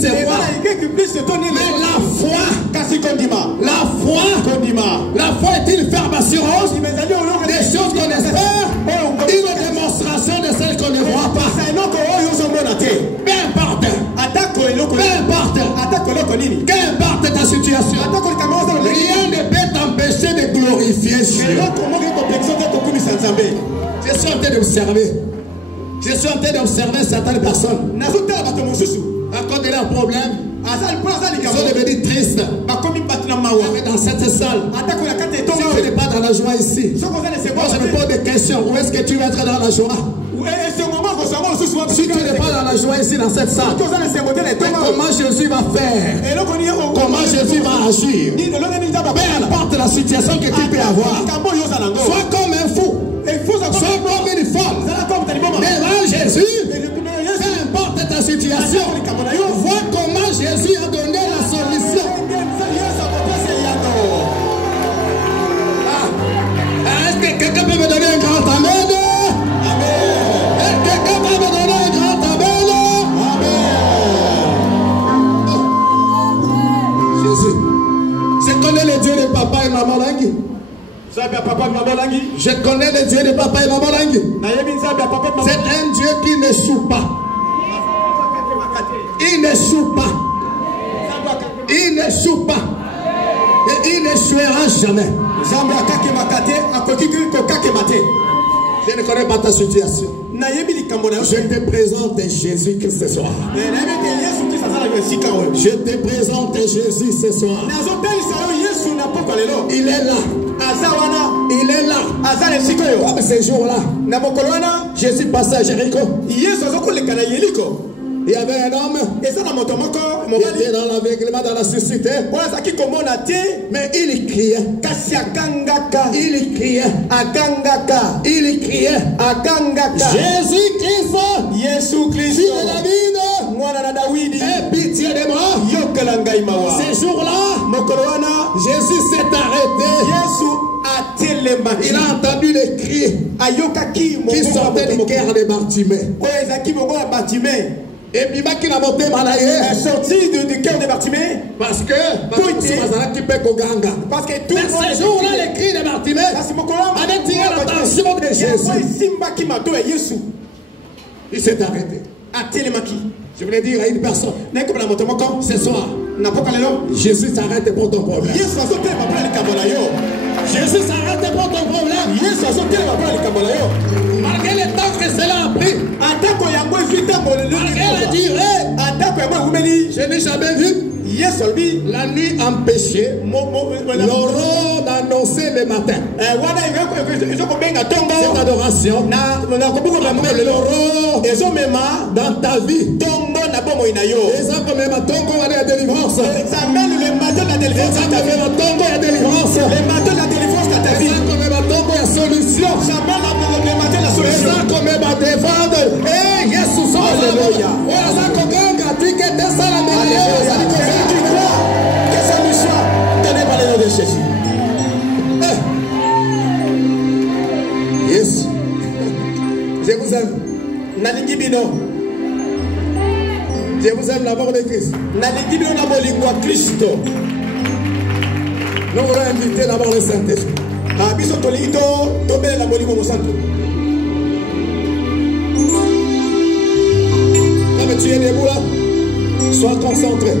c'est quoi? Mais la foi. La foi est une ferme assurance des choses qu'on espère, une démonstration de celles qu'on ne voit pas. Peu importe. Qu'importe ta situation, rien ne peut t'empêcher de glorifier Dieu. Je suis en train d'observer. Je suis en train d'observer certaines personnes. À cause de leurs problèmes, ils sont devenus tristes. Dans cette salle, si tu n'es pas dans la joie ici, moi je me pose des questions. Où est-ce que tu vas être dans la joie? Si tu n'es pas dans la joie ici dans cette salle, comment Jésus va faire? Comment Jésus va agir? Peu importe la situation que tu peux avoir, sois comme un fou, sois comme une femme devant Jésus. Peu importe ta situation, vois comment Jésus a donné la solution. Est-ce que quelqu'un peut me donner un grand amen? Quelqu'un peut me donner un grand amen? Jésus, je connais le Dieu de papa et maman Langui. Je connais le Dieu de papa et maman Langui. C'est un Dieu qui n'échoue pas. Il n'échoue pas. Il n'échoue pas. Et il n'échouera jamais. Je ne connais pas ta situation. Je te présente Jésus ce soir. Je te présente Jésus ce soir. Il est là. Il est là. Comme ces jours-là, Jésus passait à Jéricho. Il y avait un homme qui était dans l'aveuglement, dans la cécité. Mais il criait. Il criait. Il criait. Jésus-Christ, fils de David, aie pitié de moi. Ces jours-là, Jésus s'est arrêté. Il a entendu les cris qui sortaient du cœur de Bartimée. Et puis il a monté malaye. Sorti du cœur de Bartimée. Parce que ces jours-là, les cris de Bartimée avaient tiré l'attention de Jésus. Il s'est arrêté. Je voulais dire à une personne ce soir, Jésus s'arrête pour ton problème. Jésus s'arrête pour ton problème. Malgré le temps que cela a pris, malgré la durée, je n'ai jamais vu la nuit empêchée l'aurore d'annoncer le matin. Cette adoration appelle l'aurore dans ta vie. Les hommes même à Tongo à la délivrance. Les hommes même à Tongo à la délivrance. Les hommes même à Tongo à la solution. Les hommes même à défendre. Eh, Jésus, alléluia. Que ça nous soit donné par le nom de Jésus. Yes. Je vous aime. Je vous aime l'amour de Christ. Nous voulons inviter d'abord le Saint-Esprit. Comme tu es debout là, sois concentré.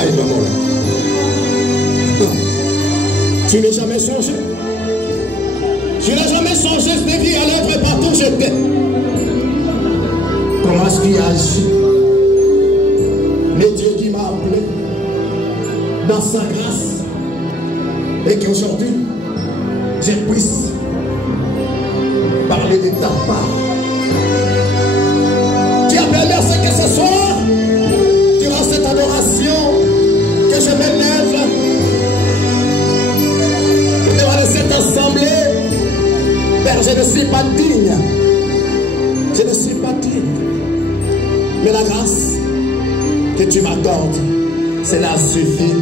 papa et maman. Tu n'as jamais changé. Tu n'as jamais changé de vie à l'œuvre partout où j'étais. Comment est-ce qu'il agit? Mais Dieu qui m'a appelé dans sa grâce et qu'aujourd'hui je puisse parler de ta part. Tu as permis à ce que ce soit durant cette adoration que je m'élève devant cette assemblée. Père, je ne suis pas digne. Je ne suis pas digne. Mais la grâce que tu m'accordes, cela suffit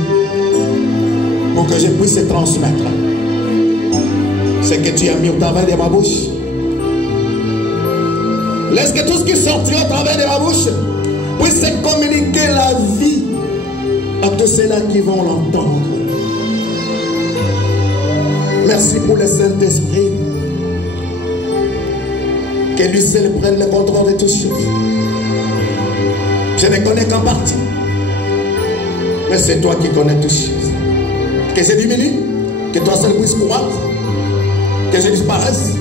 pour que je puisse transmettre ce que tu as mis au travers de ma bouche. Laisse que tout ce qui sortira au travers de ma bouche puisse communiquer la vie à tous ceux-là qui vont l'entendre. Merci pour le Saint-Esprit. Que lui seul prenne le contrôle de toutes choses. Je ne connais qu'en partie. Mais c'est toi qui connais toutes choses. Que je diminue, que toi seul puisse croître. Que je disparaisse,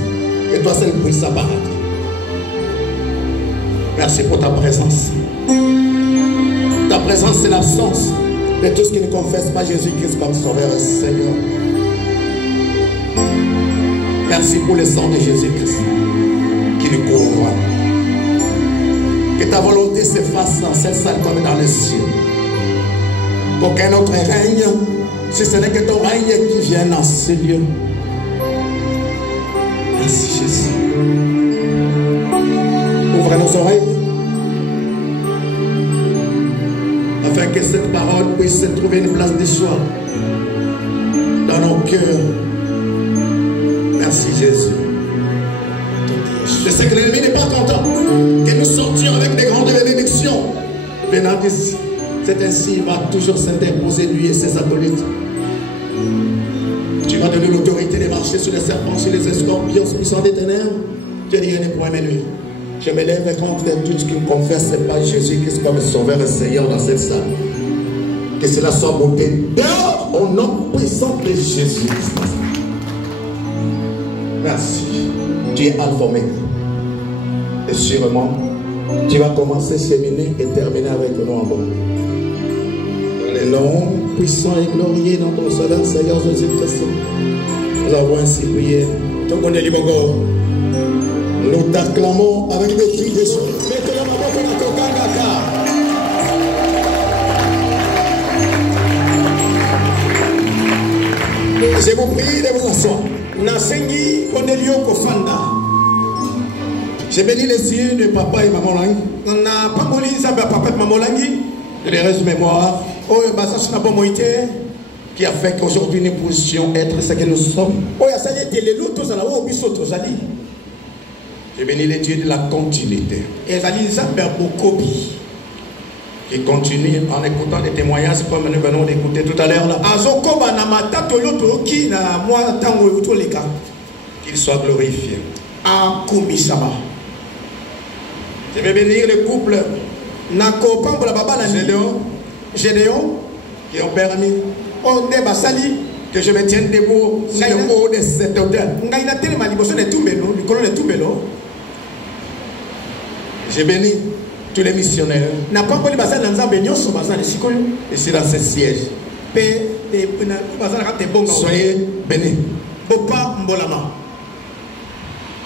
que toi seul puisse apparaître. Merci pour ta présence. Ta présence, c'est l'absence de tout ce qui ne confesse pas Jésus-Christ comme Sauveur et Seigneur. Merci pour le sang de Jésus-Christ qui nous couvre. Que ta volonté se fasse dans cette salle comme dans les cieux. Qu'aucun autre règne, si ce n'est que ton règne qui vient dans ces lieux. Merci Jésus. Ouvre nos oreilles afin que cette parole puisse trouver une place de choix dans nos cœurs. Merci Jésus. Je sais que l'ennemi n'est pas content que nous sortions avec des grandes bénédictions venant d'ici. C'est ainsi qu'il va toujours s'interposer lui et ses acolytes. Tu vas donner l'autorité de marcher sur les serpents, sur les scorpions, puissants des ténèbres. Je dis rien ne pourrait m'énuire. Je me lève contre tout ce qui ne confesse pas Jésus-Christ comme Sauveur et Seigneur dans cette salle. Que cela soit bouté dehors au nom puissant de Jésus-Christ. Merci. Tu es Alpha Omega. Et sûrement, tu vas commencer à cheminer et terminer avec nous en bon. Dans le nom puissant et glorieux dans ton Sauveur Seigneur Jésus-Christ, nous avons ainsi prié. Nous t'acclamons avec des cris de joie. Mettez-le en main pour la Kokangaka. Je vous prie de vous asseoir. Nasengi Cornelio Kofanda. J'ai béni les yeux de papa et maman Langi. Na pamboli nzambe papa et maman Langi. Je les reste mémoire. Oh, basasi na bomoité qui a fait qu'aujourd'hui nous puissions être ce que nous sommes. Oh, ya sali telelo tozala o biso tozali. J'ai béni les dieux de la continuité. Et zali nzambe bokobi. Qui continue en écoutant les témoignages comme nous venons d'écouter tout à l'heure là. Qu'il soit glorifié. Je vais bénir le couple Gédéon qui ont permis que je me tienne debout sur le haut de cet hôtel. J'ai béni tous les missionnaires ici dans ce siège. Soyez bénis.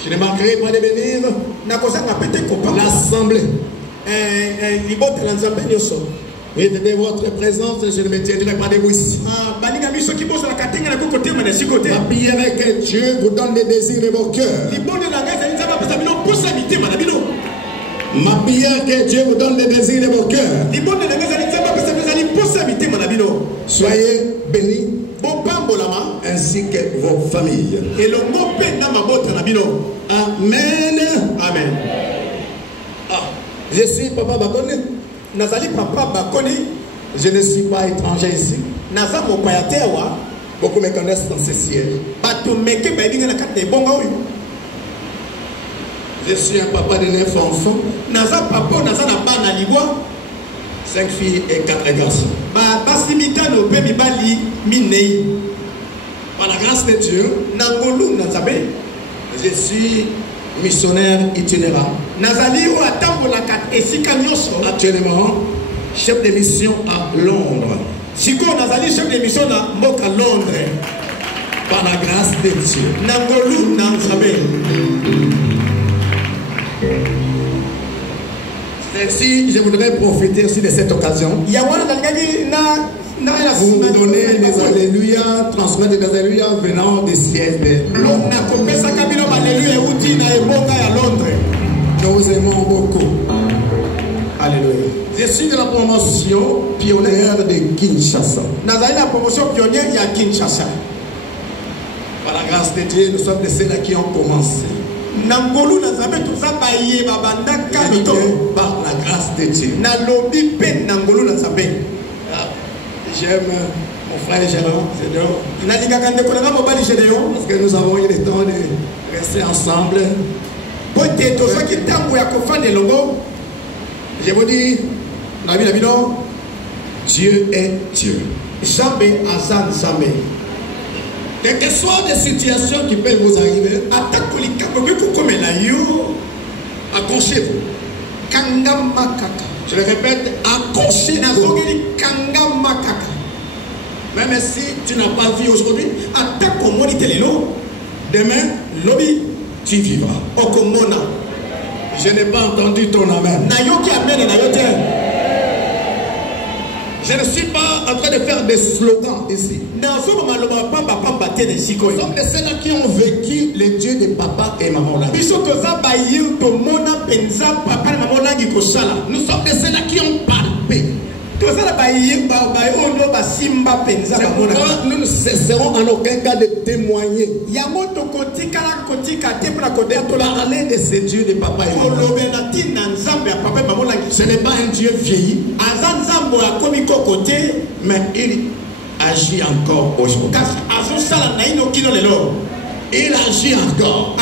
Je ne manquerai pas de bénir l'assemblée. Et de votre présence, je ne me tiendrai pas debout ici. Ma prière est que Dieu vous donne les désirs de vos cœurs. Ma prière que Dieu vous donne les désirs de vos cœurs. Soyez bénis ainsi que vos familles. Amen. Amen. Ah, je suis Papa Bakone. Je ne suis pas étranger ici. Beaucoup me connaissent dans ce ciel. Je suis un papa de 9 enfants. 5 filles et 4 garçons. Par la grâce de Dieu, je suis missionnaire itinérant. Actuellement, chef de mission à Londres. Par la grâce de Dieu. Ainsi, je voudrais profiter aussi de cette occasion. Vous donnez les alléluia, transmettre des alléluia venant des sièges de Londres. Nous vous aimons beaucoup. Alléluia. Je suis de la promotion pionnière de Kinshasa. Par la grâce de Dieu, nous sommes de ceux-là qui ont commencé. Par la grâce de Dieu. J'aime mon frère Gédéon. Parce que nous avons eu le temps de rester ensemble. Je vous dis, Dieu est Dieu. Quelles que soient les situations qui peuvent vous arriver, accrochez-vous. Je le répète, accrochez-vous. Même si tu n'as pas vu aujourd'hui, demain, tu vivras. Je n'ai pas entendu ton amen. Je ne suis pas en train de faire des slogans ici. Nous sommes de ceux-là qui ont vécu les dieux de papa et maman. Nous sommes de ceux-là qui ont palpé. Nous ne cesserons en aucun cas de témoigner, de parler de ces dieux de papa et maman. Ce n'est pas un Dieu vieilli, mais il agit encore aujourd'hui. Il agit encore.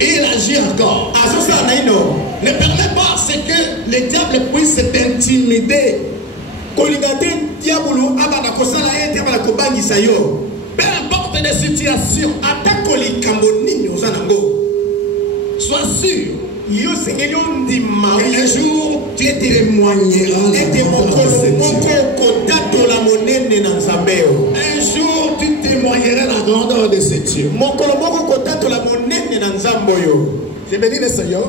Il agit encore. Ne permet pas ce que le diable puisse t'intimider. Peu importe les situations, sois sûr qu'un jour tu témoigneras. Un jour tu témoigneras la grandeur de ce Dieu. Je bénis le Seigneur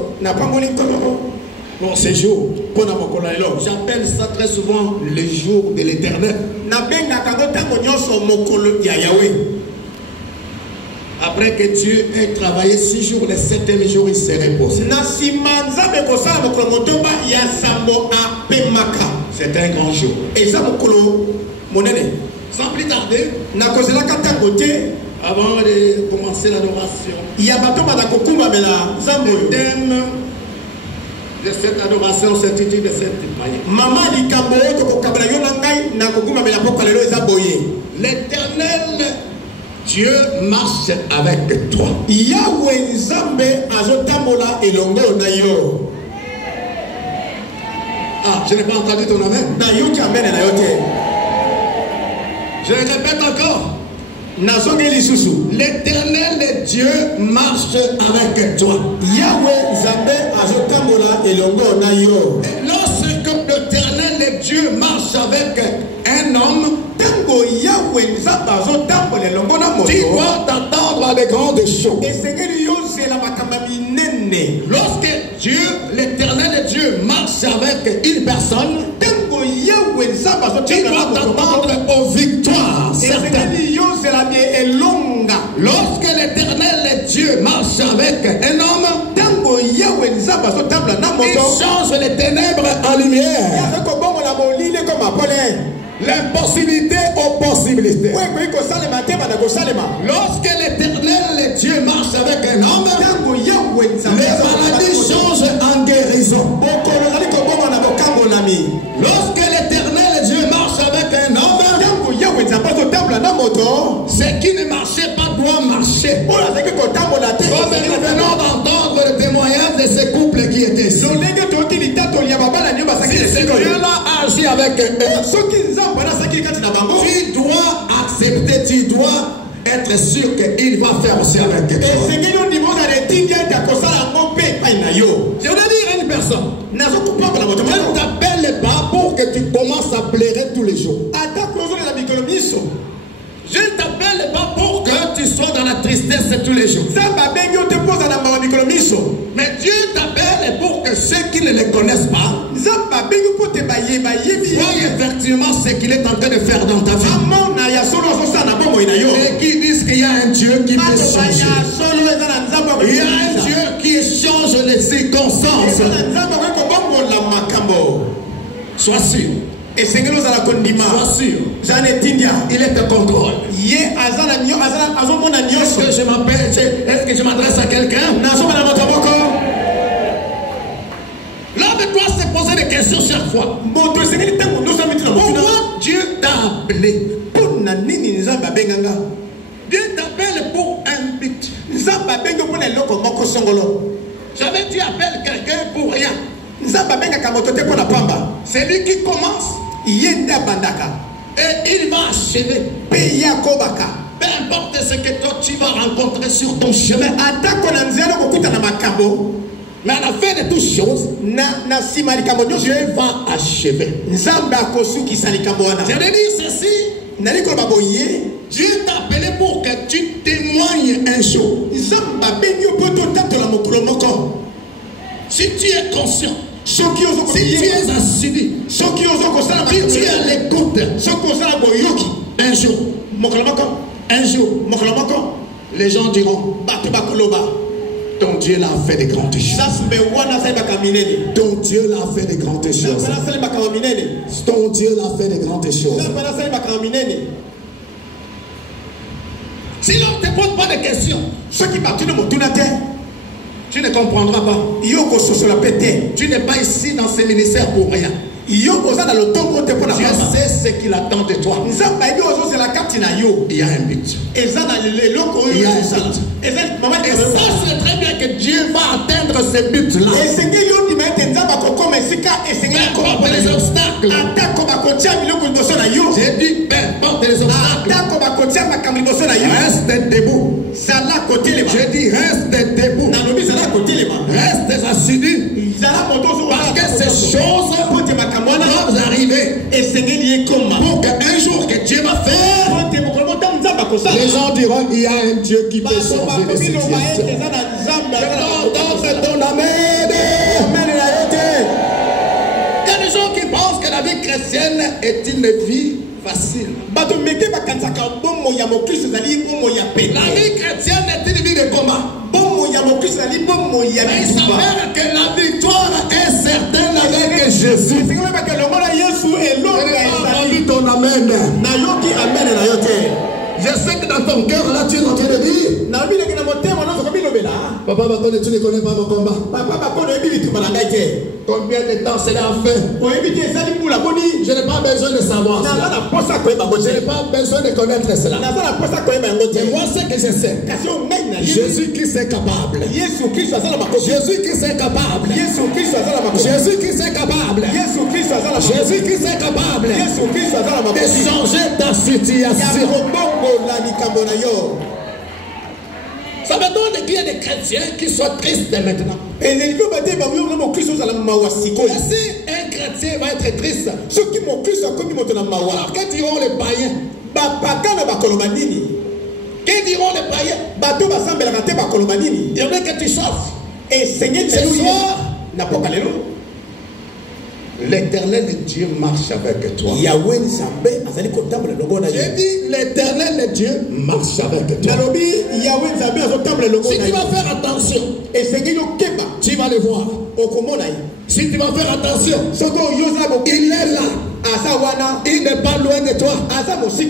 pour ce jour. J'appelle ça très souvent le jour de l'éternel. Après que Dieu ait travaillé 6 jours, le 7e jour, il s'est reposé. C'est un grand jour. Sans plus tarder, avant de commencer l'adoration, le thème de cette adoration s'intitule de cette manière. L'éternel Dieu marche avec toi. Ah, je n'ai pas entendu ton amen. Je le répète encore. L'éternel Dieu marche avec toi. Et lorsque l'éternel Dieu marche avec un homme, tu dois t'attendre à de grandes choses. Lorsque Dieu, l'éternel Dieu, marche avec une personne, tu dois t'attendre aux victoires certaines. Lorsque l'éternel Dieu marche avec un homme, il change les ténèbres en lumière. L'impossibilité aux possibilités. Lorsque l'éternel Dieu marche avec un homme, les maladies changent en guérison. Lorsque l'éternel Dieu marche avec un homme, ce qui ne marchait pas doit marcher. Comme nous venons d'entendre le témoignage de ce couple qui était ici. Si ce Dieu-là agit assis avec eux, tu dois accepter, tu dois être sûr qu'il va faire aussi avec toi. Je voudrais dire à une personne, ne t'appelle pas pour que tu commences à pleurer tous les jours. Je ne t'appelle pas pour que tu sois dans la tristesse tous les jours. Mais Dieu t'appelle pour que ceux qui ne le connaissent pas voient effectivement ce qu'il est en train de faire dans ta vie. Et qui disent qu'il y a un Dieu qui peut changer. Il y a un Dieu qui change les circonstances. Sois sûr. Sois sûr. Il est en contrôle. Est-ce que je m'appelle? Est-ce que je m'adresse à quelqu'un? L'homme doit se poser des questions chaque fois. Pourquoi Dieu t'a appelé? Dieu t'appelle pour un but. Jamais tu appelles quelqu'un pour rien. C'est lui qui commence. Et il va achever. Peu importe ce que toi tu vas rencontrer sur ton chemin. Mais à la fin de toutes choses, Dieu va achever. Je vais dire ceci. Dieu t'a appelé pour que tu témoignes un jour. Si tu es conscient, si tu es assidu, si tu es à l'écoute, un jour, les gens diront, ton Dieu l'a fait de grandes choses. Ton Dieu l'a fait de grandes choses. Ton Dieu l'a fait de grandes choses. Si l'on ne te pose pas de questions, tu ne comprendras pas. Tu n'es pas ici dans ce ministère pour rien. Dieu sait ce qu'il attend de toi. Il y a un but. Il y a un but. Et sache très bien que Dieu va atteindre ce but-là. Peu importe les obstacles. J'ai dit peu importe les obstacles. Reste debout. Je dis reste debout. Reste assidu. Parce que ces choses doivent arriver. Pour qu'un jour que Dieu va faire, les gens diront il y a un Dieu qui peut changer les situations. Ton amen. Il y a des gens qui pensent que la vie chrétienne est une vie facile. La vie chrétienne est une vie de combat. Mais il s'avère que la victoire est certaine avec Jésus. Je n'ai pas entendu ton amen. Je sais que dans ton cœur là tu es en train de dire papa, tu ne connais pas mon combat. Combien de temps cela a fait? Je n'ai pas besoin de savoir cela. Je n'ai pas besoin de connaître cela. Mais moi ce que je sais, Jésus qui est capable. Jésus qui est capable. Jésus qui est capable. Jésus qui est capable de changer ta situation. Ça me donne qu'il y a des chrétiens qui soient tristes maintenant. Et si un chrétien va être triste, alors que diront les païens? Que diront les païens? Il y en a que tu chauffes. Et ce soir, l'Éternel Dieu marche avec toi. J'ai dit l'Éternel Dieu marche avec toi. Si tu vas faire attention, tu vas le voir. Si tu vas faire attention, il est là. Il n'est pas loin de toi. Si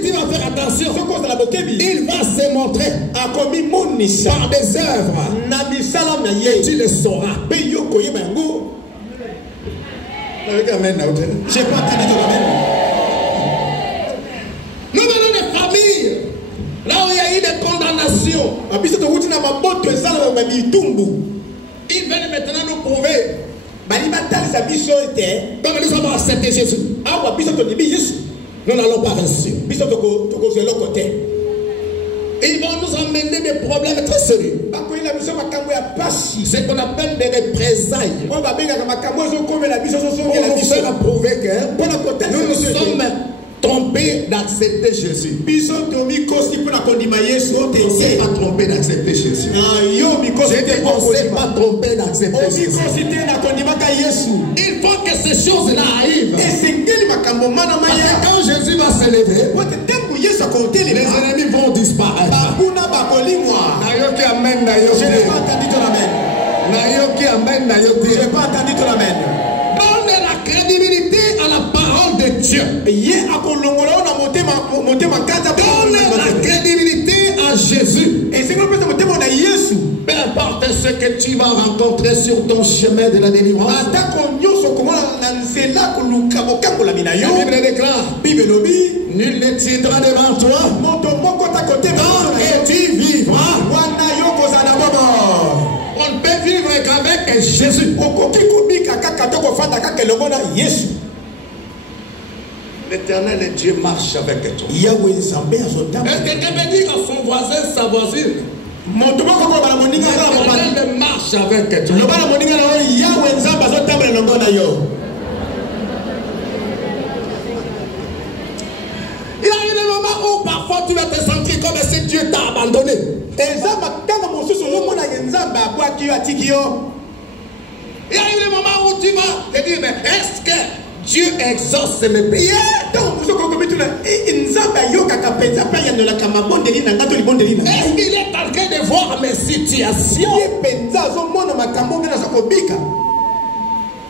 tu vas faire attention, il va se montrer par des œuvres. Et tu le sauras. J'ai pas entendu ton amen. Nous venons des familles là où il y a eu des condamnations. Ils viennent maintenant nous prouver Comme nous avons accepté Jésus, nous n'allons pas réussir. Ils vont nous emmener des problèmes très sérieux. C'est ce qu'on appelle des représailles. Pour vous faire prouver que nous nous sommes trompés d'accepter Jésus. On ne s'est pas trompé d'accepter Jésus. On ne s'est pas trompé d'accepter Jésus. Il faut que ces choses-là arrivent. Quand Jésus va se lever, les ennemis vont disparaître. Je n'ai pas entendu ton amen. Donne la crédibilité à la parole de Dieu. Donne la crédibilité à Jésus. Peu importe ce que tu vas rencontrer sur ton chemin de la délivrance. La Bible déclare, nul ne tiendra devant toi tant que tu vivras. On ne peut vivre qu'avec Jésus. L'éternel et Dieu marche avec toi. Est-ce que quelqu'un peut dire à son voisin, sa voisine, l'éternel marche avec toi? Il y a des moments où parfois tu vas te sentir comme si Dieu t'a abandonné. Il y a des moments où tu vas te dire, mais est-ce que Dieu exauce mes prières? Est-ce qu'il est en train de voir mes situations?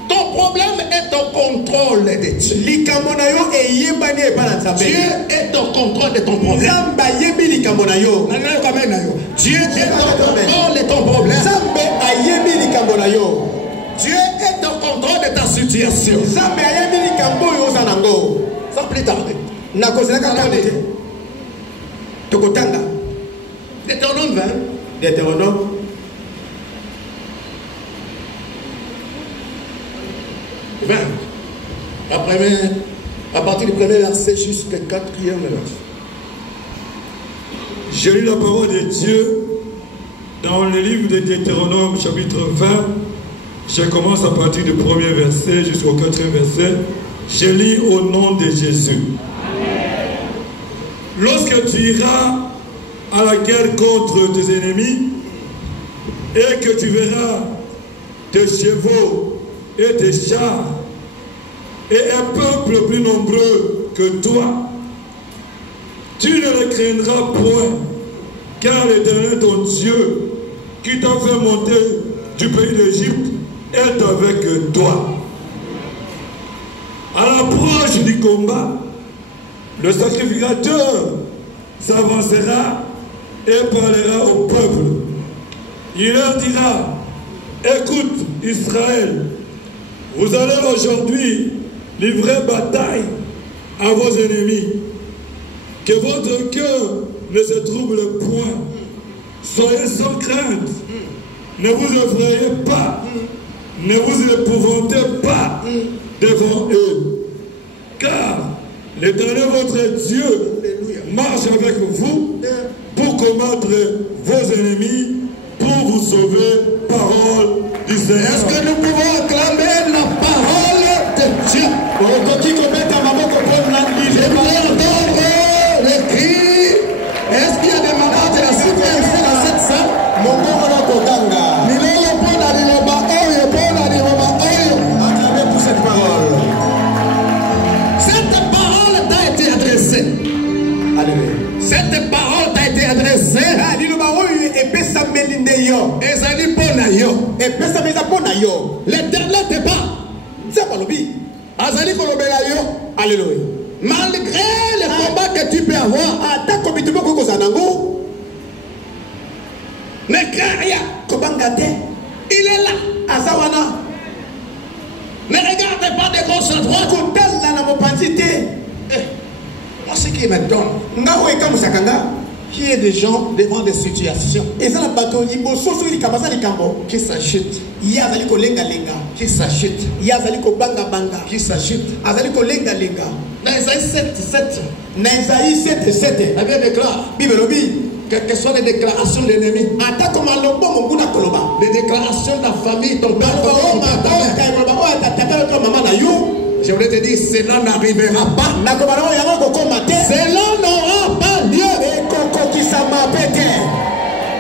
Ton problème est au contrôle de Dieu. Dieu est au contrôle de ton problème. Dieu est au contrôle de ton problème. Dieu est au contrôle de ta situation. Sans plus tarder. Deutéronome 20. Deutéronome. À partir du premier verset jusqu'au 4e verset. Je lis la parole de Dieu dans le livre de Deutéronome chapitre 20. Je commence à partir du premier verset jusqu'au 4e verset. Je lis au nom de Jésus. Amen. Lorsque tu iras à la guerre contre tes ennemis et que tu verras tes chevaux et tes chars et un peuple plus nombreux que toi, tu ne le craindras point, car l'Éternel ton Dieu qui t'a fait monter du pays d'Égypte est avec toi. À l'approche du combat, le sacrificateur s'avancera et parlera au peuple. Il leur dira, écoute Israël, vous allez aujourd'hui livrer bataille à vos ennemis. Que votre cœur ne se trouble point. Soyez sans crainte. Ne vous effrayez pas. Ne vous épouvantez pas devant eux. Car l'Éternel votre Dieu marche avec vous pour combattre vos ennemis, pour vous sauver. Parole du Seigneur. Est-ce que nous pouvons acclamer la parole de Dieu? J'aimerais entendre le cri. Est-ce qu'il y a des malades de la cité ici dans cette salle? Acclamez pour cette parole. Cette parole t'a été adressée. Alléluia. Cette parole t'a été adressée. L'Éternel te parle. Alléluia. Malgré les combats que tu peux avoir, ne crains rien. Il est là. Ne regarde pas de gauche à droite. Moi, ce qui me donne, Qui est des gens devant des situations qui s'agitent, qui s'agitent, qui s'agitent. Dans Isaïe 7, la Bible déclare, quelles que soient les déclarations de l'ennemi, les déclarations de la famille, ton père, je voulais te dire, cela n'arrivera pas. Cela n'aura pas lieu.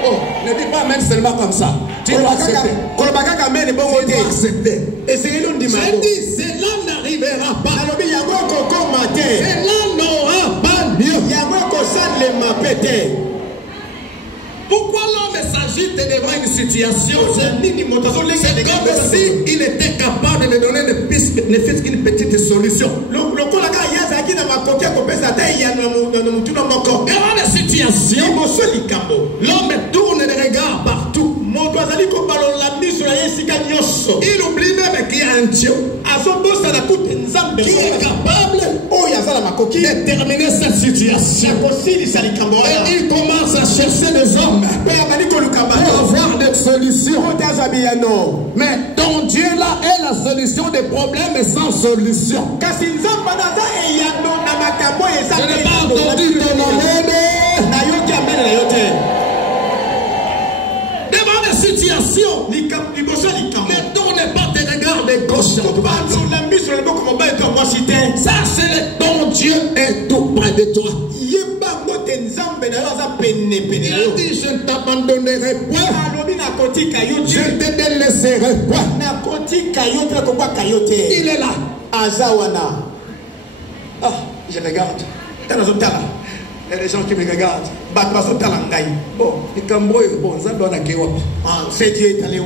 Oh, ne dis pas même seulement comme ça. Tu dois accepter. Tu dois accepter. J'ai dit, cela n'arrivera pas. Cela n'aura pas lieu. Pourquoi l'homme s'agite devant une situation? C'est comme si il était capable de donner ne fût qu'une petite solution. Devant la situation, l'homme tourne les regards partout. Il oublie même qu'il y a un Dieu qui est capable de terminer cette situation. Et il commence à chercher des hommes pour avoir des solutions. Mais ton Dieu là est la solution des problèmes sans solution. Je n'ai pas entendu ton nom. Devant les situations, ne tourne pas tes regards de gauche. Ça, c'est ton Dieu est tout près de toi. Il a dit, je ne t'abandonnerai point. Je ne te délaisserai point. Il est là. Ah, je regarde. Il y a des gens qui me regardent. Bon, c'est Dieu est allé où?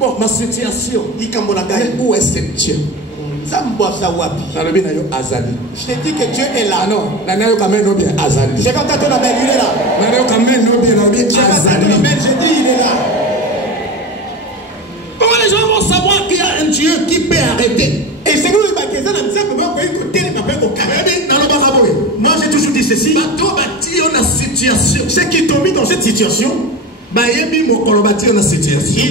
Bon, ma situation. Où est ce Dieu? Je te dis que Dieu est là. Non, je vais quand même bien Azali. Je vais quand même il est là. Je dis il est là. Comment les gens vont savoir qu'il y a un Dieu qui peut arrêter? Et c'est nous moi j'ai toujours dit ceci. Ceux qui t'ont mis dans cette situation, ils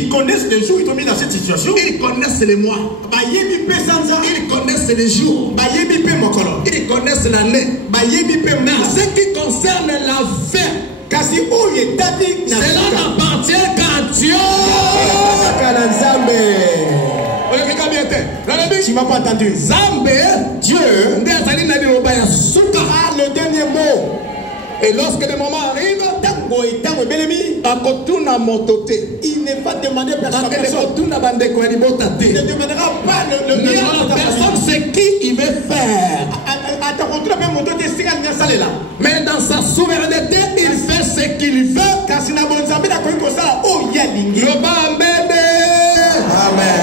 connaissent les jours, ils t'ont mis dans cette situation. Ils connaissent les mois. Ils connaissent les jours. Ils connaissent l'année. Ce qui concerne la fin, cela n'appartient qu'à Dieu. Tu m'as pas entendu. Dieu, le dernier mot. Et lorsque le moment arrive, il ne va demander personne. Il ne demandera pas la personne ce qu'il veut faire. Mais dans sa souveraineté, il fait ce qu'il veut. Amen.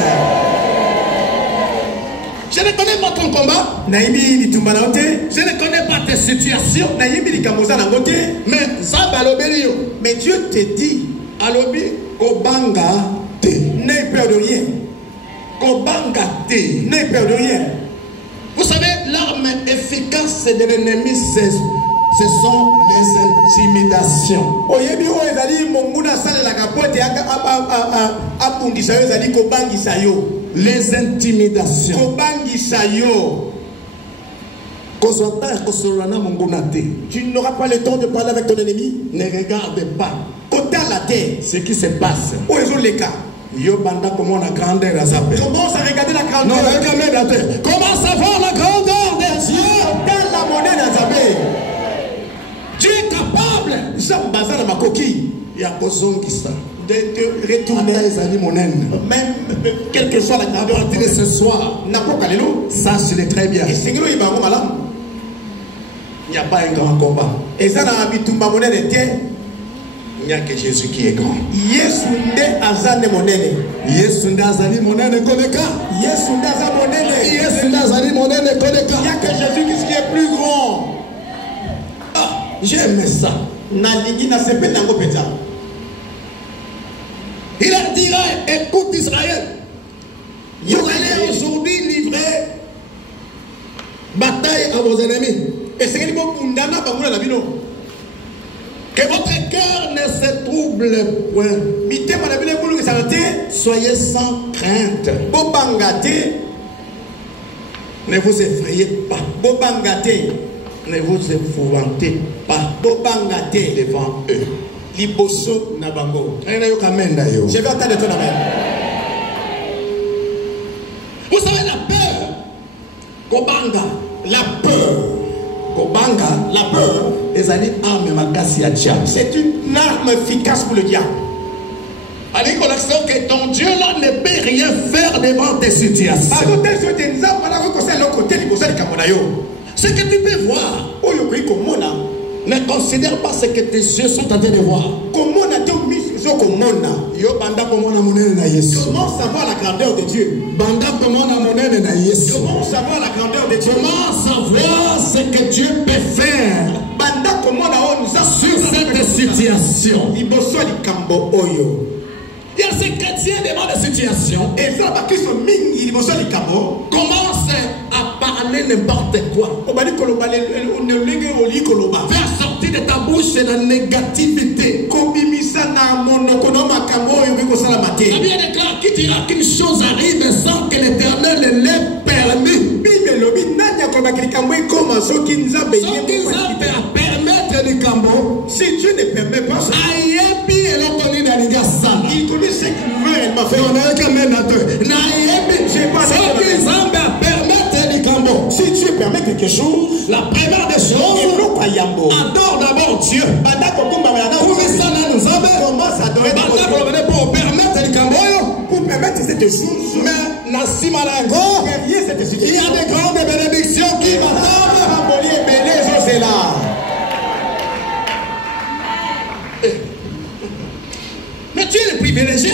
Je ne connais pas ton combat. Je ne connais pas tes situations. Mais Dieu te dit, n'aie peur de rien. N'aie peur de rien. Vous savez, l'arme efficace de l'ennemi, ce sont les intimidations. Les intimidations. Tu n'auras pas le temps de parler avec ton ennemi. Ne regarde pas ce qui se passe. Commence à regarder la grandeur. Non, commence à voir la grandeur de Dieu. Dieu est capable de te retourner, même quelle que soit la grandeur de ce soir. Sache-le très bien. Il n'y a pas un grand combat. Il n'y a que Jésus qui est grand. Il n'y a que Jésus qui est plus grand. Ah, j'aime ça. Il leur dira, écoute Israël, vous allez aujourd'hui livrer bataille à vos ennemis. Et c'est Que votre cœur ne se trouble point. Soyez sans crainte. Ne vous effrayez pas. Ne vous épouvantez pas devant eux. Je vais entendre ton amen. Vous savez, la peur, Kobanga, la peur, c'est une arme efficace pour le diable. Que ton Dieu là ne peut rien faire devant tes situations. Ce que tu peux voir, ne considère pas ce que tes yeux sont en train de voir. Comment savoir la grandeur de Dieu? Comment savoir la grandeur de Dieu? Comment savoir ce que Dieu peut faire sur cette situation? Il y a ces chrétiens devant la situation commencent à parler n'importe quoi. Faire sortir de ta bouche la négativité. La Bible déclare qui dira qu'une chose arrive sans que l'Éternel l'ait permis. Si Dieu ne permet pas, il connaît ce qu'il veut réellement faire. Si Dieu permet quelque chose, la première des choses, adore d'abord Dieu. Commence à adorer pour permettre cette chose. Mais derrière cette situation, il y a des grandes bénédictions qui vont c'est là. Mais tu es le privilégié.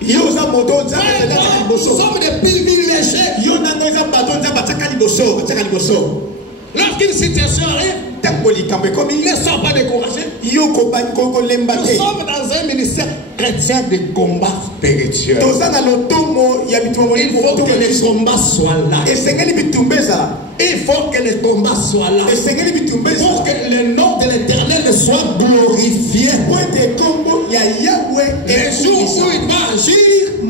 Nous sommes des privilégiés. Lorsqu'une situation arrive, ne sois pas découragé. Nous sommes dans un ministère chrétien de combat spirituel. Il faut que les combats soient là. Il faut que les combats soient là. Pour que le nom de l'Éternel soit glorifié. Les jours où il va agir, les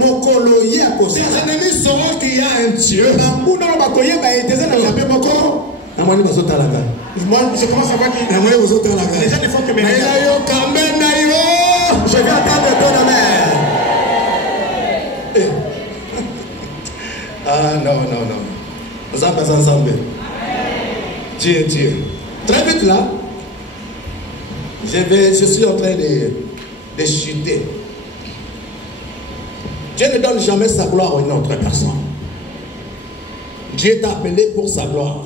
ennemis sauront qu'il y a un Dieu. Moi, je commence à voir qu'il les gens ne font que me regarder. Je vais attendre ton amen. Ah non. Nous sommes ensemble. Dieu. Très vite là, je suis en train de chuter. Dieu ne donne jamais sa gloire à une autre personne. Dieu t'a appelé pour sa gloire.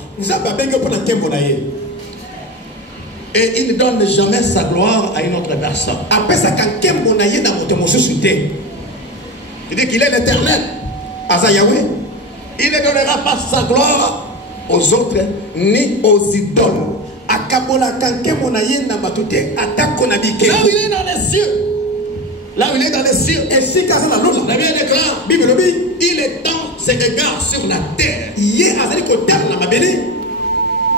Et il ne donne jamais sa gloire à une autre personne. Il dit qu'il est l'éternel. Il ne donnera pas sa gloire aux autres ni aux idoles. Là où il est dans les cieux. La Bible déclare, il est temps ses regards sur la terre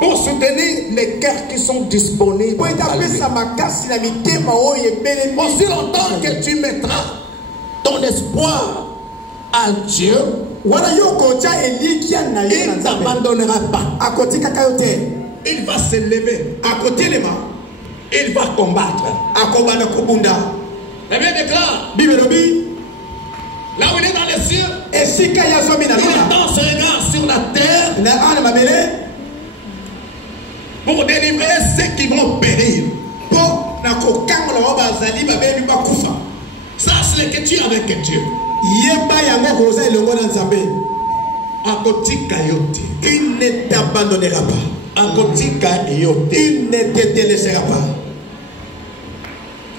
pour soutenir les cœurs qui sont disponibles. Aussi longtemps que tu mettras ton espoir à Dieu, il ne t'abandonnera pas. Il va se lever. Il va combattre. La Bible déclare, là où il est dans les cieux, il attend ce regard sur la terre pour délivrer ceux qui vont périr. Sache que tu es avec Dieu. Il ne t'abandonnera pas. Il ne te délaissera pas.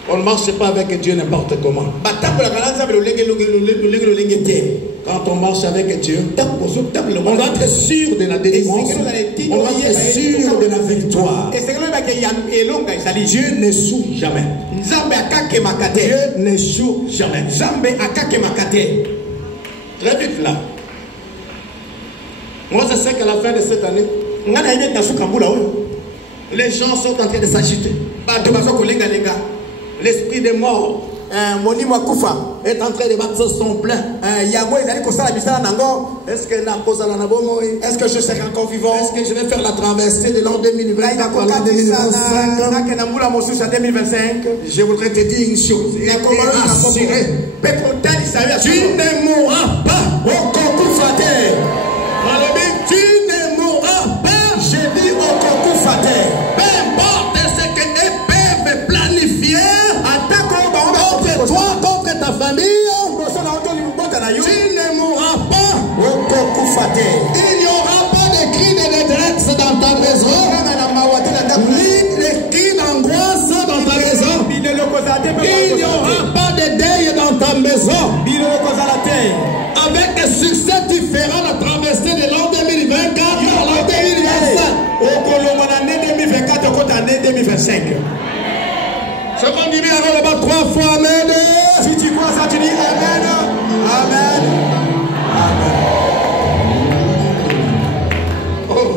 On ne marche pas avec Dieu n'importe comment. Quand on marche avec Dieu, on doit être sûr de la délivrance. On doit être sûr de la victoire. Dieu n'échoue jamais. Dieu n'échoue jamais. Très vite là. Moi je sais qu'à la fin de cette année, les gens sont en train de s'agiter. L'esprit des morts est en train de battre son plein. Est-ce que je serai encore vivant? Est-ce que je vais faire la traversée de l'an 2025? Je voudrais te dire une chose. Tu ne mourras pas. Tu ne mourras pas. J'ai dit au concours fatel. Peu importe ce que les peuvent planifier. Toi contre ta famille, tu ne mourras pas. Il n'y aura pas de cris de détresse dans ta maison, ni de cris d'angoisse dans ta maison. Il n'y aura pas de deuil dans ta maison. Avec un succès différent, la traversée de l'an 2024 à l'an 2025. Ce qu'on dit bien là-bas 3 fois, amen. Si tu crois ça, tu dis amen. Amen. Amen. Oh.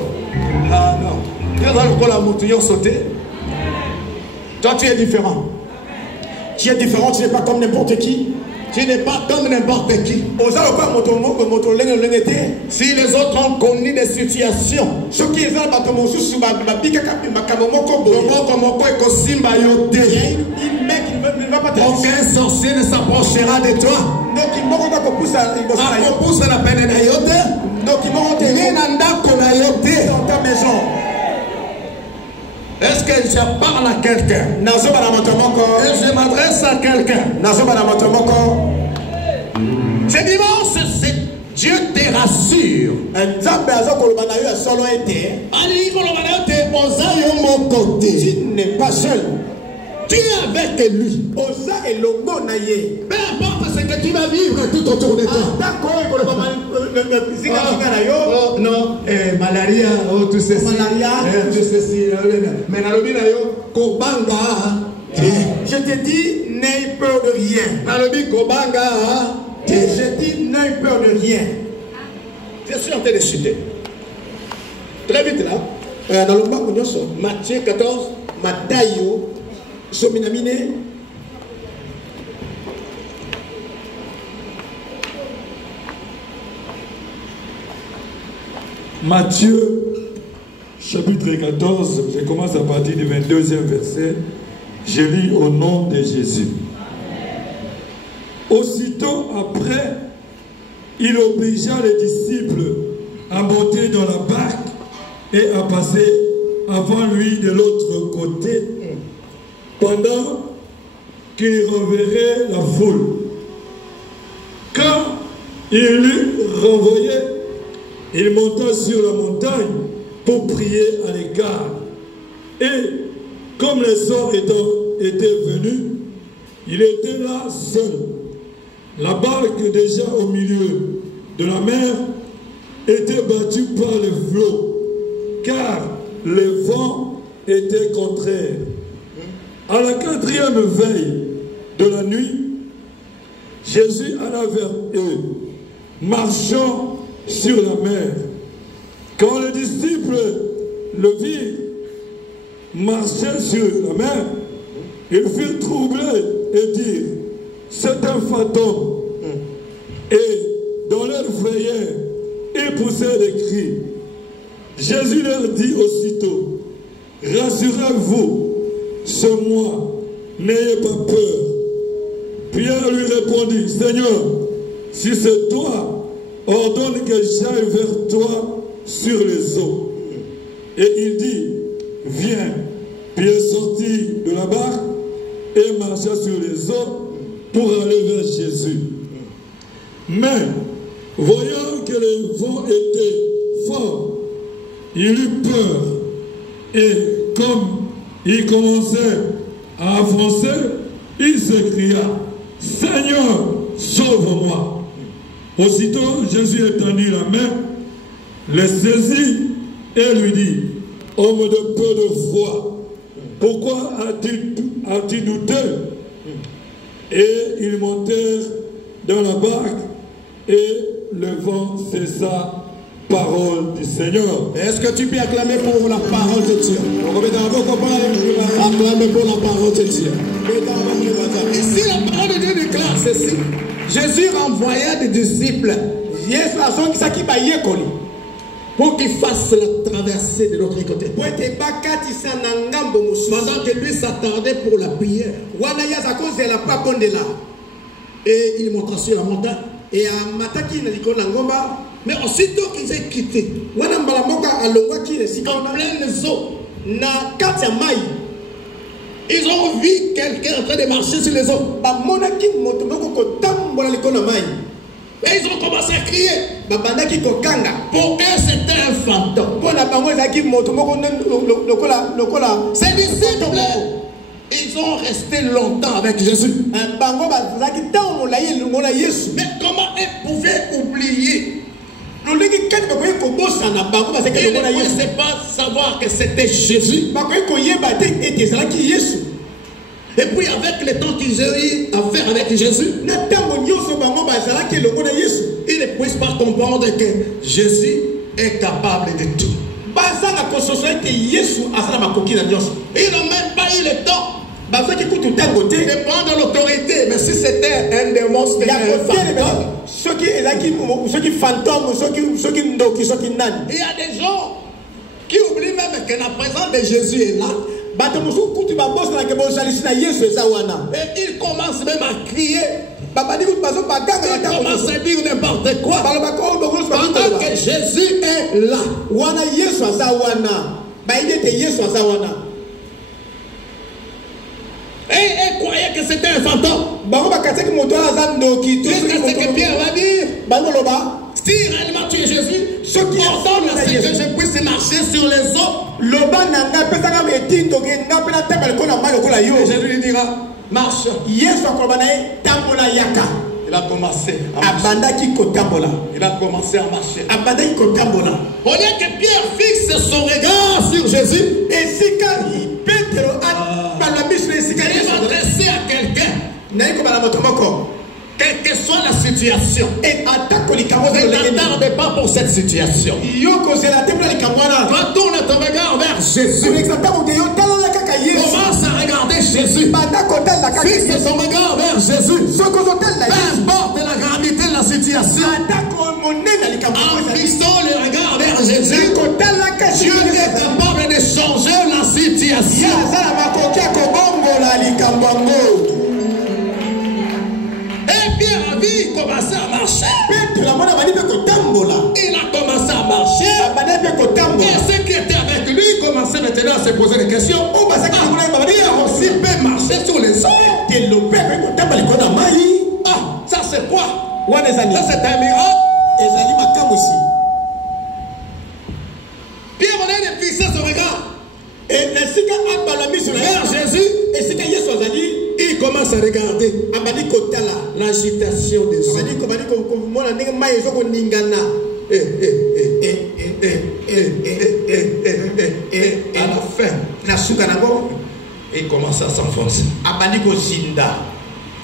Ah non. Toi, tu es différent. Tu es différent, tu n'es pas comme n'importe qui. Tu n'es pas comme n'importe qui. Si les autres ont connu des situations, aucun sorcier ne s'approchera de toi. Dans ta maison. Est-ce que je parle à quelqu'un? Et je m'adresse à quelqu'un. Ce dimanche, Dieu te rassure. Tu n'es pas seul. Tu es avec lui. Peu importe ce que tu vas vivre tout autour de toi. Non, malaria, tout ceci. Mais je te dis, n'aie peur de rien. Je dis, n'aie peur de rien. Je suis en train de citer. Très vite là. Matthieu 14. Matayo. Matthieu chapitre 14, je commence à partir du 22e verset. Je lis au nom de Jésus. Aussitôt après, il obligea les disciples à monter dans la barque et à passer avant lui de l'autre côté, pendant qu'il renverrait la foule. Quand il l'eut renvoyé, il monta sur la montagne pour prier à l'écart. Et comme le soir était venu, il était là seul. La barque déjà au milieu de la mer était battue par les flots, car le vent était contraire. À la 4e veille de la nuit, Jésus alla vers eux, marchant sur la mer. Quand les disciples le virent marcher sur la mer, ils furent troublés et dirent: c'est un fantôme. Et dans leur frayeur, ils poussèrent des cris. Jésus leur dit aussitôt: rassurez-vous, c'est moi, n'ayez pas peur. Pierre lui répondit: Seigneur, si c'est toi, ordonne que j'aille vers toi sur les eaux. Et il dit: viens. Pierre sortit de la barque et marcha sur les eaux pour aller vers Jésus. Mais, voyant que le vent était fort, il eut peur. Et comme il commençait à avancer, il s'écria: Seigneur, sauve-moi. Aussitôt, Jésus étendit la main, le saisit et lui dit: homme de peu de foi, pourquoi as-tu douté? Et ils montèrent dans la barque et le vent cessa parole du Seigneur. Est-ce que tu peux acclamer pour la parole de Dieu? Acclamer pour la parole de Dieu. Ici, la parole de Dieu déclare ceci. Jésus renvoya des disciples pour qu'ils fassent la traversée de l'autre côté. Pendant que lui s'attardait pour la prière. Et il monta sur la montagne. Mais aussitôt qu'ils aient quitté, en pleine eau, ils ont vu quelqu'un en train de marcher sur les eaux. Et ils ont commencé à crier. Pour eux, c'était un fantôme. Ces disciples, ils ont resté longtemps avec Jésus. Mais comment ils pouvaient oublier? Ils ne pouvaient pas savoir que c'était Jésus. Et puis avec le temps qu'ils ont eu à faire avec Jésus, ils ne puissent pas comprendre que Jésus est capable de tout. Ils n'ont même pas eu le temps de prendre l'autorité. Mais si c'était un démon, c'était un fantôme. Il y a des gens qui oublient même que la présence de Jésus est là. Et il commence même à crier. Il commence à dire n'importe quoi. Pendant que Jésus est là. Et ils croyaient que c'était un fantôme. Jusqu'à ce que Pierre va dire, si réellement tu es Jésus, ordonne à ce que je puisse marcher sur les eaux. Et Jésus lui dira, marche. Il a commencé à marcher. Il a commencé à marcher. Au lieu que Pierre fixe son regard sur Jésus, il s'adressait à quelqu'un. Quelle que soit la situation, ne t'attarde pas pour cette situation. Retourne ton regard vers Jésus. Commence à regarder Jésus. Fixe son regard vers Jésus. Peu importe la gravité de la situation. En fixant le regard vers Jésus, Dieu est capable de changer la situation. Et Pierre a vu, il commençait à marcher. Il a commencé à marcher. Et ceux qui étaient avec lui commençaient maintenant à se poser des questions. Pierre aussi peut marcher sur les eaux. Ah, ça c'est quoi? Ça c'est un miracle. Pierre venait de fixer son regard vers Jésus. Il commence à regarder l'agitation des eaux. À la fin, il commence à s'enfoncer.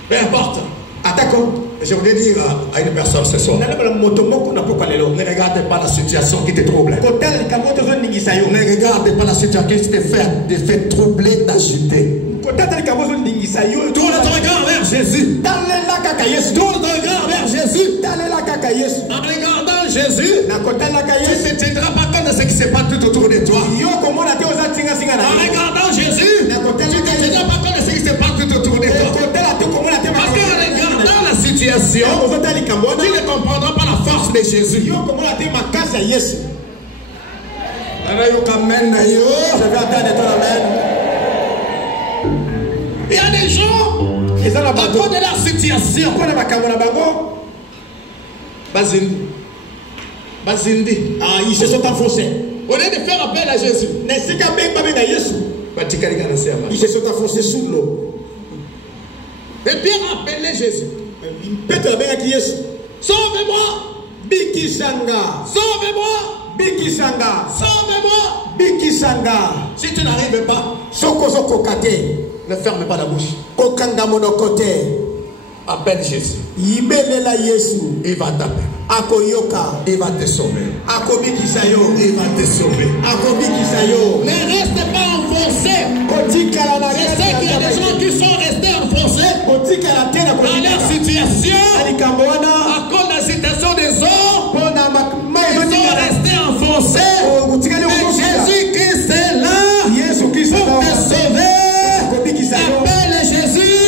Peu importe. Je voudrais dire à une personne ce soir, ne regarde pas la situation qui te trouble. Ne regarde pas la situation qui te fait troubler, t'agiter. Tourne ton regard vers Jésus. Tourne ton regard vers Jésus. En regardant Jésus, tu ne te tiendras pas compte de ce qui se passe tout autour de toi. En regardant Jésus, tu ne te tiendras pas compte de ce qui se passe tout autour de toi. Parce qu'en regardant la situation, tu ne comprendras pas la force de Jésus. Je vais entendre ton amen. Il y a des gens, à cause de leur situation, ils se sont enfoncés. Au lieu de faire appel à Jésus, ils se sont enfoncés sous l'eau. Et Pierre a appelé Jésus. Sauve-moi! Sauve-moi! Sauve-moi! Si tu n'arrives pas, ne ferme pas la bouche. Appelle Jésus. Il va t'appeler. Il va te sauver. Il va te sauver. Ne reste pas enfoncé. Je sais qu'il y a des gens qui sont restés enfoncés dans leur situation à cause de la situation des autres. Ils sont restés enfoncés. Mais Jésus-Christ est là pour te sauver. Appelle Jésus.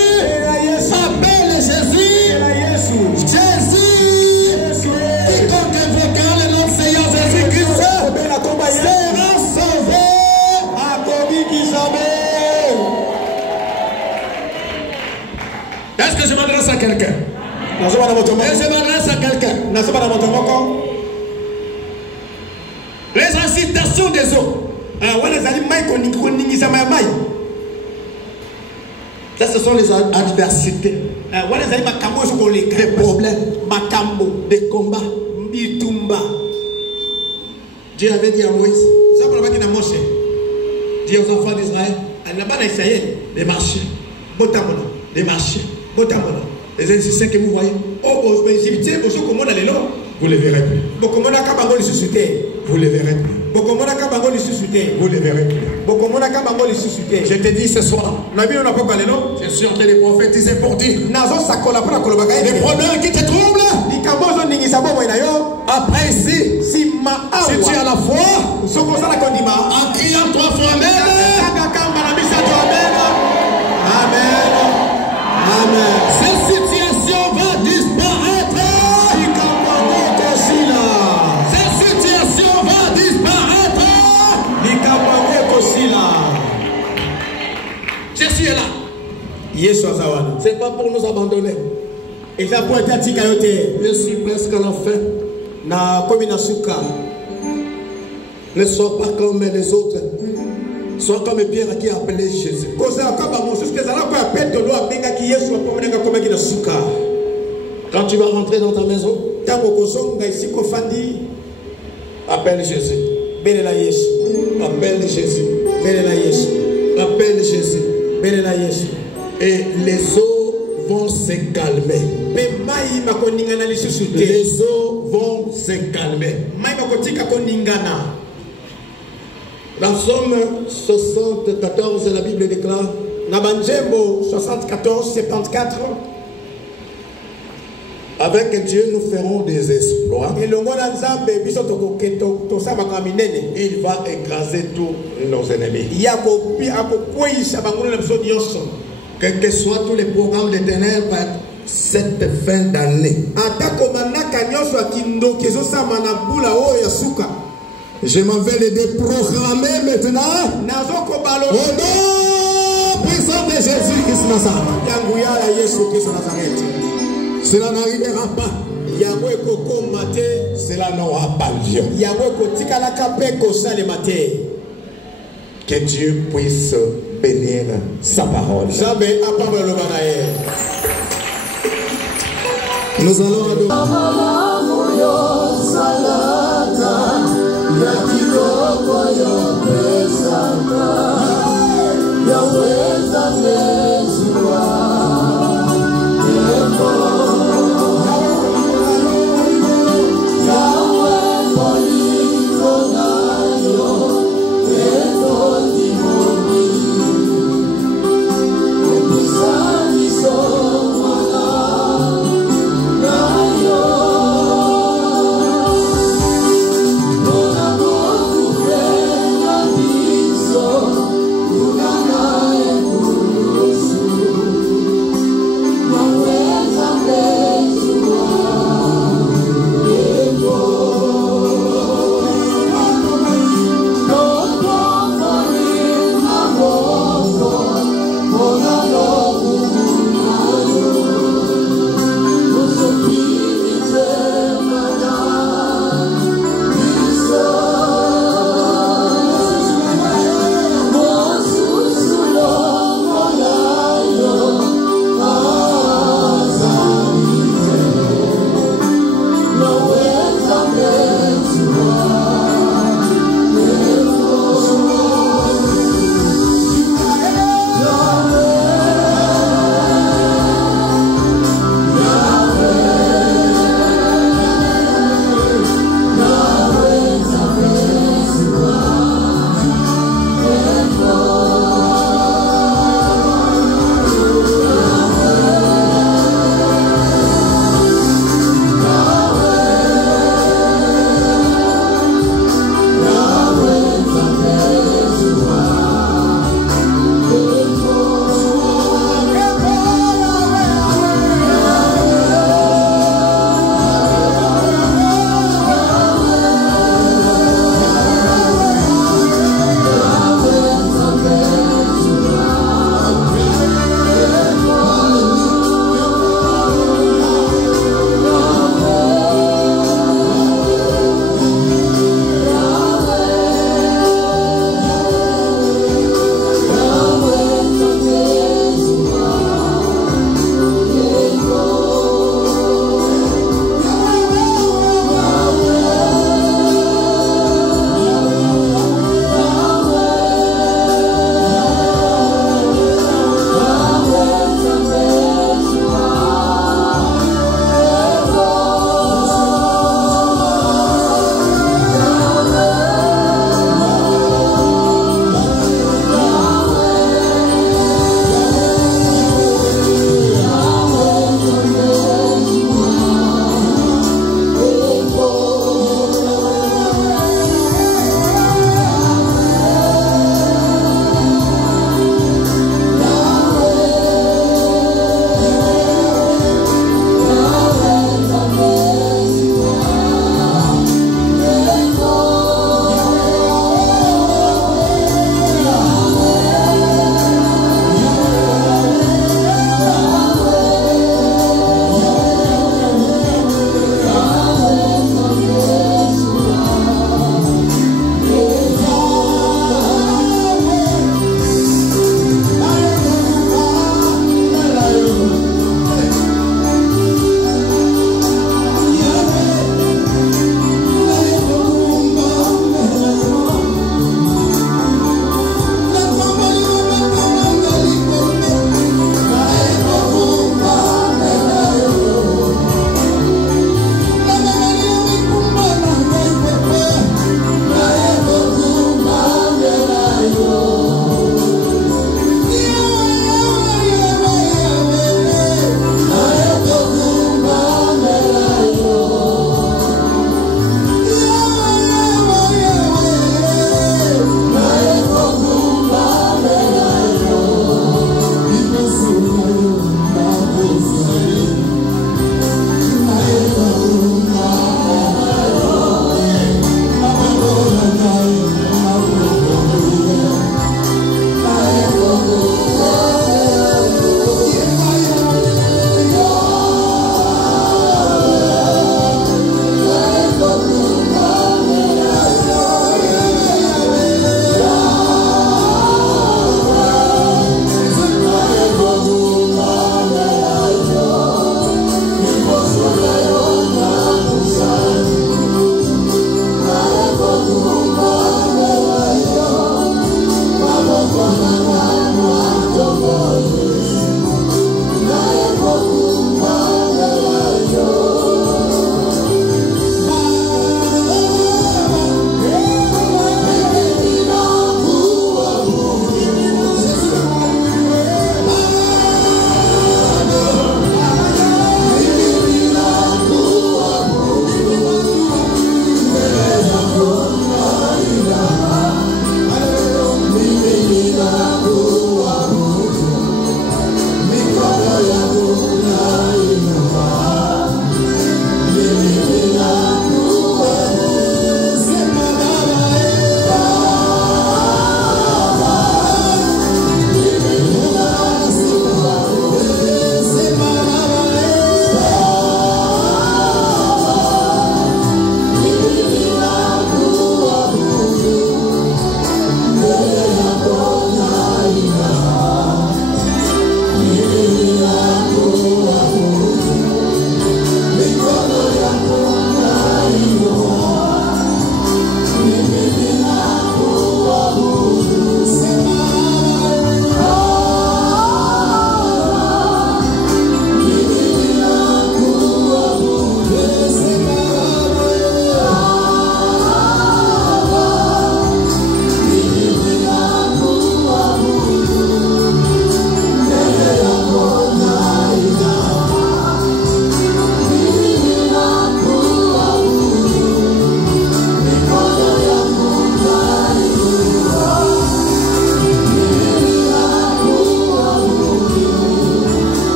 Appelle Jésus. Jésus. Quiconque invoquera le nom de Seigneur Jésus-Christ sera sauvé. Est-ce que je m'adresse à quelqu'un? Est-ce que je m'adresse à quelqu'un? Les incitations des autres. Ça, ce sont les adversités, des problèmes, des combats. Dieu avait dit à Moïse, dit aux enfants d'Israël, de marcher, de marcher. Les incidents que vous voyez, vous les verrez plus. Vous les verrez plus. Vous les verrez plus. Je te dis ce soir, je suis en train de prophétiser pour dire les problèmes qui te troublent. Après ici, si tu as la foi, en criant 3 fois Amen. Amen. Amen. Cette situation va disparaître. Cette situation va disparaître. Jésus est là. C'est pas pour nous abandonner. Je suis presque à la fin. Ne sois pas comme les autres. Sois comme Pierre qui a appelé Jésus. Quand tu vas rentrer dans ta maison, appelle Jésus. Appelle Jésus. Appelle Jésus. Et les eaux vont se calmer. Les eaux vont se calmer. Dans Somme 74, la Bible déclare, 74, 74, avec Dieu nous ferons des exploits. Il va écraser tous nos ennemis. Quels que soient tous les programmes de ténèbres cette fin d'année, je m'en vais les déprogrammer maintenant. Au nom puissant de Jésus-Christ Nazareth. Cela n'arrivera pas. Cela n'aura pas lieu. Que Dieu puisse bénir sa parole. Nous allons adorer.